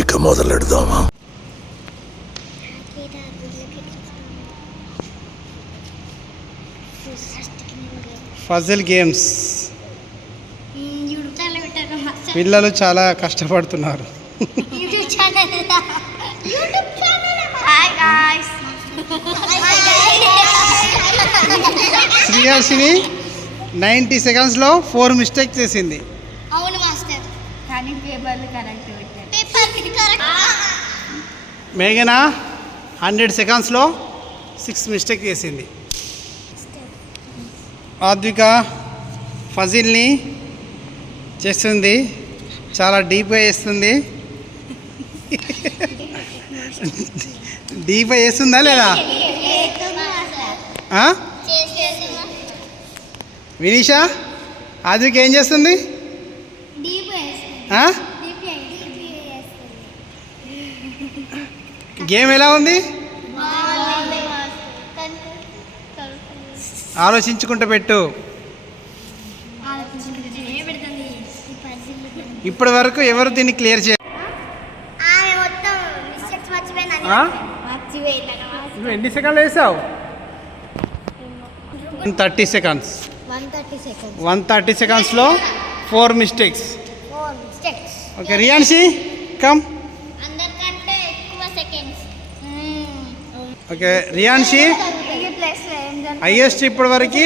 ఇక మొదలెడదామా? Puzzle games పిల్లలు చాలా కష్టపడుతున్నారు. శ్రీహర్షిని 90 సెకండ్స్లో 4 మిస్టేక్ చేసింది. అవును మాస్టర్, కానీ పేపర్లు కరెక్ట్ పెట్టారు. మేఘనా 100 సెకండ్స్లో 6 మిస్టేక్ చేసింది. ఆద్విక ఫజిల్ని చేస్తుంది, చాలా డీప్గా చేస్తుంది. డీప్గా చేస్తుందా లేదా? వినీషా ఆద్విక ఏం చేస్తుంది? గేమ్ ఎలా ఉంది? ఆలోచించుకుంటూ పెట్టు. ఇప్పటి వరకు ఎవరు దీన్ని క్లియర్ చేయాలి? నువ్వు ఎన్ని సెకండ్లు వేసావు? 130 సెకండ్స్. 130 సెకండ్స్లో 4 mistakes. Okay Riyanshi come. Okay Riyanshi highest ఇప్పటి వరకు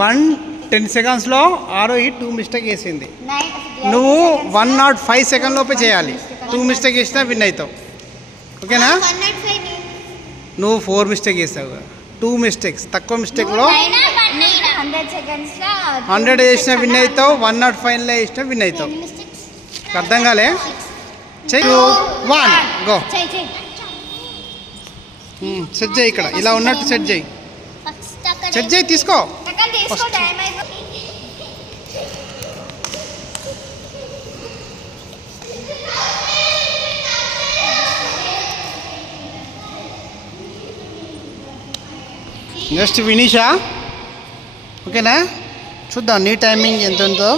110 సెకండ్స్లో 2 మిస్టేక్ వేసింది. నువ్వు 105 సెకండ్ లోపే చేయాలి. 2 మిస్టేక్ వేసినా విన్ అవుతావు. ఓకేనా? నువ్వు 4 మిస్టేక్ వేసావు, 2 మిస్టేక్స్. తక్కువ మిస్టేక్లో 100 వేసినా విన్ అవుతావు, 105లో వేసినా విన్ అవుతావు. అర్థం కాలే? చెయ్యి. 1 గో. సెట్ చేయి, ఇక్కడ ఇలా ఉన్నట్టు సెట్ చేయి. సెట్ చేయి, తీసుకో. నెక్స్ట్ వినీషా. ఓకేనా? చూద్దాం నీ టైమింగ్ ఎంత ఉందో.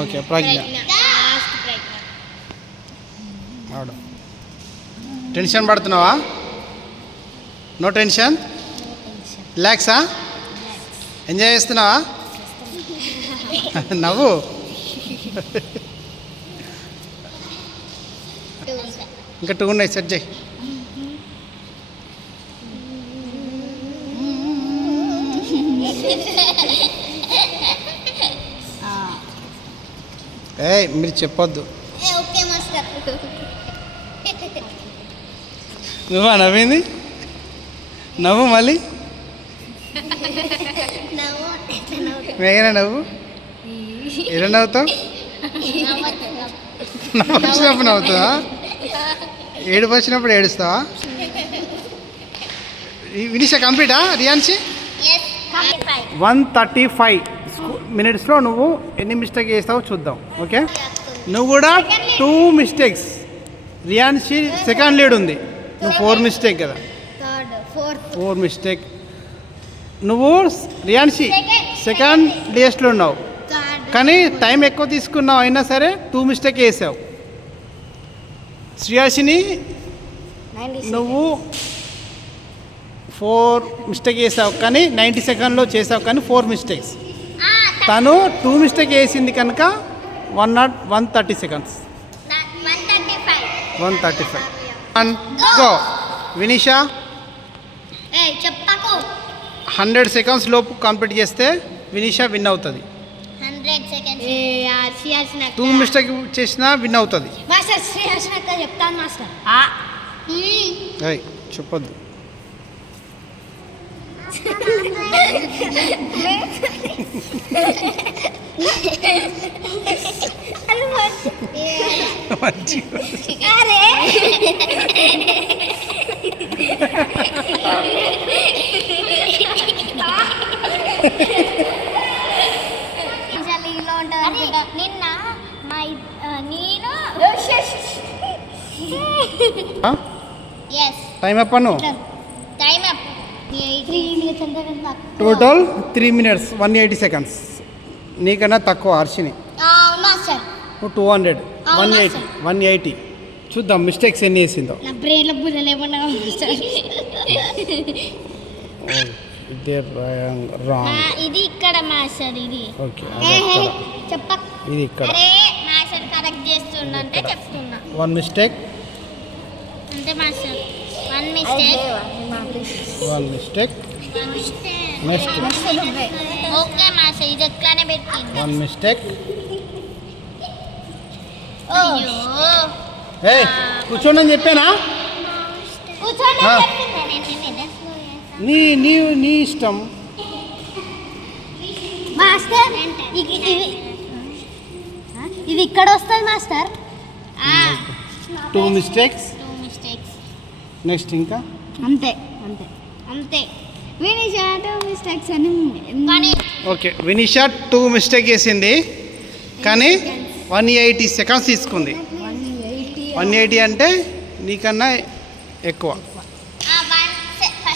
ఓకే ప్రజ్ఞ. టెన్షన్ పడుతున్నావా? నో టెన్షన్, రిలాక్సా? ఎంజాయ్ చేస్తున్నావా? నవ్వు. ఇంకా 2 ఉన్నాయి, సెట్ చేయి. మీరు చెప్పొద్దు. నువ్వా నవ్వింది? నవ్వు మళ్ళీ. మేఘనా నవ్వు. ఎలా నవ్వుతావు? నవ్వు వచ్చినప్పుడు నవ్వుతావా? ఏడుపు వచ్చినప్పుడు ఏడుస్తావా? వినిషా కంప్లీటా రియాన్షి? 135 మినిట్స్లో నువ్వు ఎన్ని మిస్టేక్ చేస్తావో చూద్దాం. ఓకే, నువ్వు కూడా 2 మిస్టేక్స్. రియాన్షి సెకండ్ లీడ్ ఉంది, నువ్వు 4 మిస్టేక్ కదా. 4 మిస్టేక్. నువ్వు రియాన్షి సెకండ్ డేస్లో ఉన్నావు, కానీ టైం ఎక్కువ తీసుకున్నావు, అయినా సరే 2 మిస్టేక్ వేసావు. శ్రీయాషిని నువ్వు 4 మిస్టేక్ వేసావు, కానీ 90 సెకండ్లో చేసావు, కానీ 4 మిస్టేక్స్. తను 2 మిస్టేక్ వేసింది కనుక 130 సెకండ్స్. 135. గో వినీషా. 100 సెకండ్స్ లోపు కంప్లీట్ చేస్తే వినీషా విన్ అవుతుంది. 2 మిస్టేక్ చేసినా విన్ అవుతుంది. చెప్పొద్దు. నిన్న నేను టైం అప్ అను. Total 3 minutes 180 seconds. నీకన్నా తక్కువ హర్షిని. నువ్వు 200, 180, 180. చూద్దాం మిస్టేక్స్ ఎన్ని వేసిందో. నా బ్రెయిన్లో బుర్రలు ఏమన్నా ఇది ఇక్కడ మాస్టర్ ఇది. ఓకే చెప్ప ఇది ఇక్కడ. అరే మాస్టర్ కరెక్ట్ చేస్తుండంటే చెప్తున్నా. 1 మిస్టేక్. అంటే master 1 mistake. 1 mistake. Next okay master ఇది ఎట్లానే పెట్టింది. 1 మిస్టేక్. అయ్యో ఏయ్ కూర్చోండి అని చెప్పానా? కూర్చోండి ఆ. చెప్పిందా నేను నీ ఇష్టం. మాస్టర్ ఇది ఇక్కడ వస్తుంది మాస్టర్. 2 మిస్టేక్స్. 2 మిస్టేక్స్. నెక్స్ట్ ఇంకా అంతే అంతే అంతే. వినిషా 2 మిస్టేక్స్ అని కానీ ఓకే వినిషా 2 మిస్టేక్ వేసింది కానీ 180 సెకండ్స్ తీసుకుంది. 180 అంటే నీకన్నా ఎక్కువ.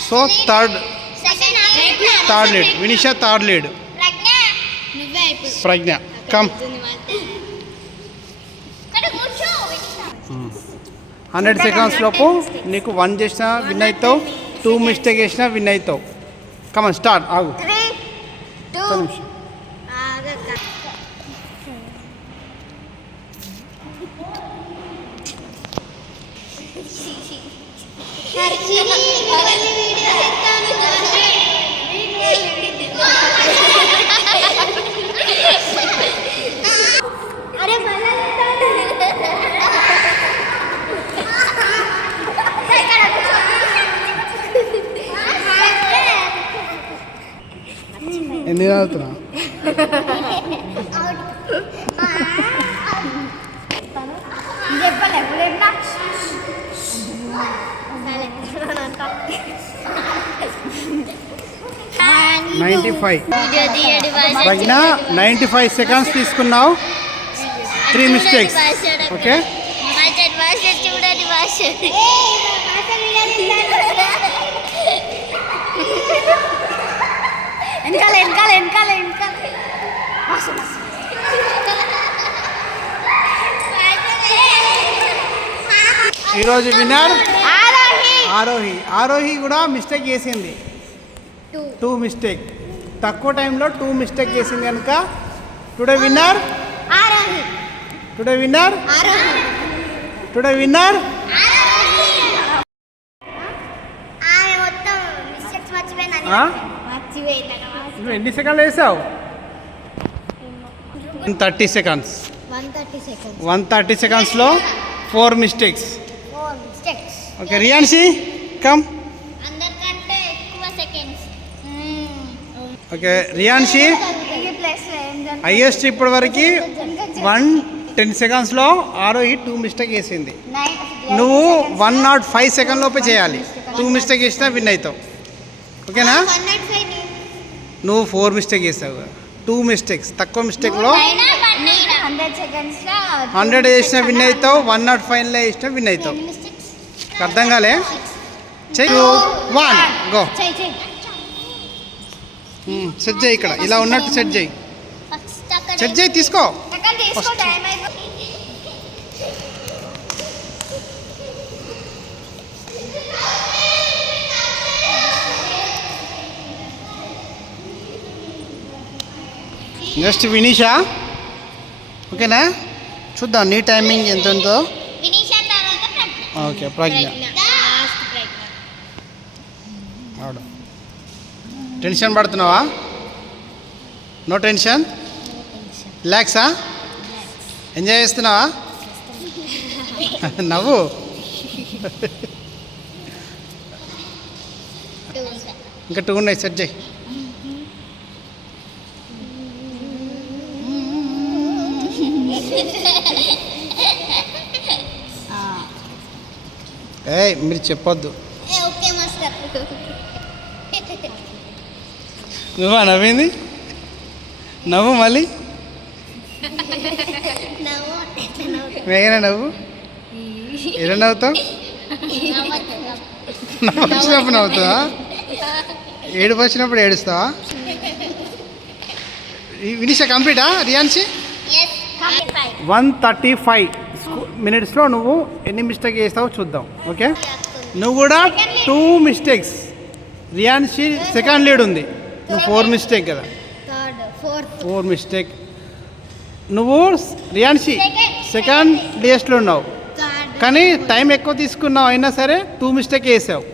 So third lead Vinisha, third lead Pragna. Come 100 seconds లోపు నీకు 1 చేసినా విన్ అవుతావు, 2 మిస్టేక్ చేసినా విన్ అవుతావు. Come on start. ఆగు 3 2 ఒక్క నిమిషం. అరే ఎందుకు తాగుతున్నా? చెప్పలే 95. ప్రజ్ఞ 95 సెకండ్స్ తీసుకున్నావు, 3 మిస్టేక్స్. ఓకే చూడండి వెనకాల వెనకాల వెనకాల వెనకాల ఈరోజు విన్నర్ ఆరోహి. ఆరోహి కూడా మిస్టేక్ చేసింది, 2 మిస్టేక్. తక్కువ టైంలో 2 మిస్టేక్ చేసింది కనుక today winner today winner today winner. నువ్వు ఎన్ని సెకండ్లు వేసావు? 130 సెకండ్స్. 130 సెకండ్స్లో 4 మిస్టేక్స్. Okay రియాన్సి come. అందరికంటే ఎక్కువ సెకండ్స్. ఓకే రియాన్సి హైయెస్ట్ ఇప్పటి వరకు 110 సెకండ్స్లో ఆరోహి 2 మిస్టేక్ వేసింది. నువ్వు 105 సెకండ్ లోపే చేయాలి. 2 మిస్టేక్ చేసినా విన్ అవుతావు. ఓకేనా? నువ్వు 4 మిస్టేక్ చేసావు, 2 మిస్టేక్స్. తక్కువ మిస్టేక్లో 100 చేసినా విన్ అవుతావు, 105లో చేసినా విన్ అవుతావు. అర్థం కాలే? చెయ్యి 1 గో. సెట్ చేయి, ఇక్కడ ఇలా ఉన్నట్టు సెట్ చేయి. సెట్ చేయి, తీసుకో. నెక్స్ట్ వినీషా. ఓకేనా? చూద్దాం నీ టైమింగ్ ఎంత ఉందో. ఓకే ప్రజ్ఞ. ఆడు టెన్షన్ పడుతున్నావా? నో టెన్షన్, రిలాక్సా? ఎంజాయ్ చేస్తున్నావా? నవ్వు. ఇంకా 2 ఉన్నాయి, సెట్ చేయి. ఏయ్ మీరు చెప్పొద్దు. నువ్వా నవ్వింది? నవ్వు మళ్ళీ. మేఘన నవ్వు. ఎలా నవ్వుతావు? నవ్వు వచ్చినప్పుడు నవ్వుతావా? ఏడుపు వచ్చినప్పుడు ఏడుస్తావా? వినిషా కంప్లీటా రియాన్సి? 135 మినిట్స్లో నువ్వు ఎన్ని మిస్టేక్ చేస్తావో చూద్దాం. ఓకే, నువ్వు కూడా 2 మిస్టేక్స్. రియాన్షి సెకండ్ లీడ్ ఉంది, నువ్వు 4 మిస్టేక్ కదా. Third fourth 4 mistake. నువ్వు రియాన్షి సెకండ్ డేస్లో ఉన్నావు, థర్డ్ కానీ టైం ఎక్కువ తీసుకున్నావు, అయినా సరే 2 మిస్టేక్ వేసావు.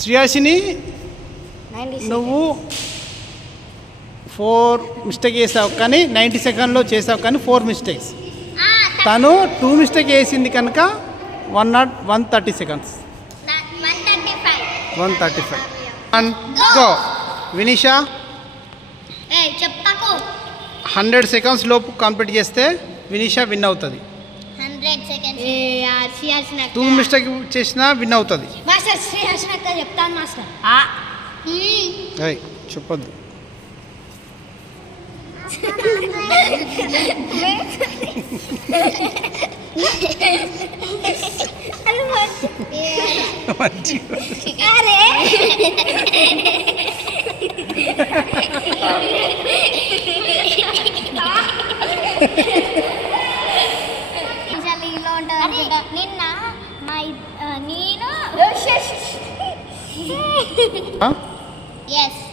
శ్రేయాషిని నువ్వు 4 మిస్టేక్ వేసావు, కానీ 90 సెకండ్లో చేసావు, కానీ 4 మిస్టేక్స్. తను 2 మిస్టేక్ వేసింది కనుక 130 సెకండ్స్. 135. And go. వినీషా చెప్పకు 100 సెకండ్స్ లోపు కంప్లీట్ చేస్తే వినీషా విన్ అవుతుంది. 100 సెకండ్స్ 2 మిస్టేక్ చేసినా విన్ అవుతుంది. మాస్టర్ శ్రీహర్షనక్క చెప్తాను మాస్టర్. ఏయ్ చెప్పొద్దు. అరే నిన్న మా నేను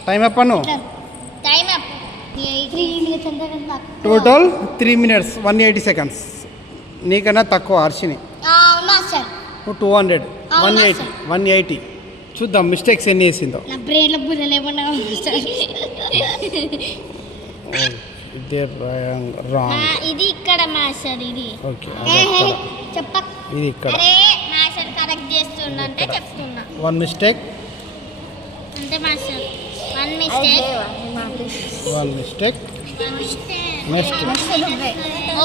టైం అప్ అను. Time up total 3 minutes 180 seconds. నీకన్నా తక్కువ హర్షిని. మాస్టర్ 200 180 చూద్దాం మిస్టేక్స్ ఎన్ని వేసిందో. నా బ్రెయిన్లో బుర్ర లేకుండా మాస్టర్. ఇది ఇక్కడ మాస్టర్ ఇది. ఓకే చెప్ప ఇది ఇక్కడ. అరే మాస్టర్ కరెక్ట్ చేస్తుండంటే చెప్తున్నా. 1 మిస్టేక్ అంటే master 1 mistake next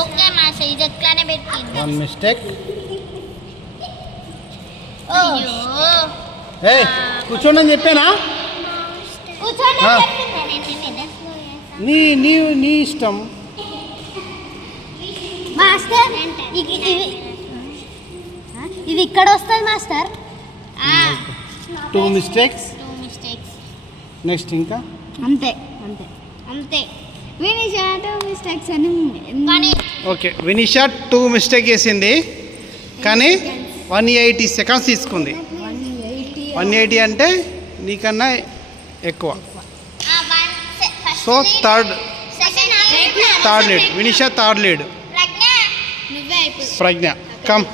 okay master ఇది ఎట్లానే పెట్టింది. 1 మిస్టేక్. అయ్యో ఏయ్ కూర్చోండి అని చెప్పానా? కూర్చోండి ఆ. నేను నీ ఇష్టం. మాస్టర్ ఇది ఇక్కడ వస్తుంది మాస్టర్. 2 మిస్టేక్స్. 2 మిస్టేక్స్ నెక్స్ట్ ఇంకా అంతే అంతే అంతే. వినీషా 2 మిస్టేక్స్ అని కానీ ఓకే వినీషా 2 మిస్టేక్ వేసింది, కానీ 180 సెకండ్స్ తీసుకుంది. 180 అంటే నీకన్నా ఎక్కువ. So third lead Vinisha, third lead Pragna. Come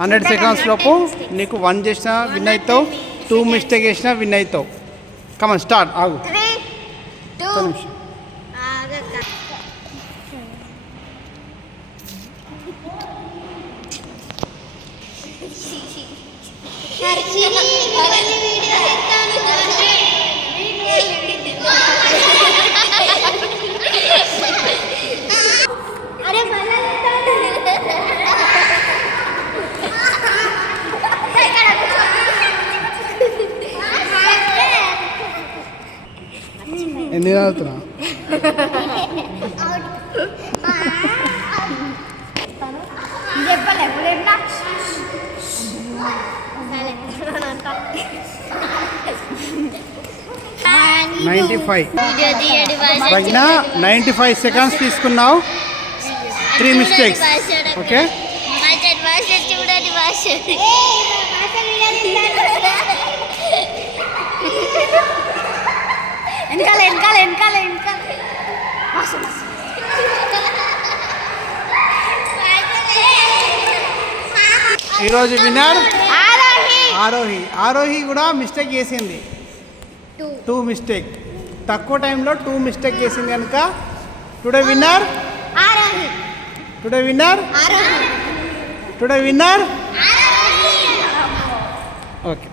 100 seconds లోపు నీకు 1 చేసినా విన్ అవుతావు, 2 మిస్టేక్ చేసినా విన్ అవుతావు. Come on start. ఆగు 3 2 ఒక్క నిమిషం. అరే ఎన్ని తాగుతున్నా? ప్రజ్ఞ 95 సెకండ్స్ తీసుకున్నావు, 3 మిస్టేక్స్. ఓకే చూడండి వెనకాల వెనకాల వెనకాల వెనకాల ఈరోజు విన్నర్ ఆరోహి కూడా మిస్టేక్ చేసింది. 2 మిస్టేక్, తక్కువ టైంలో 2 మిస్టేక్ చేసింది కనుక టుడే విన్నర్ ఓకే.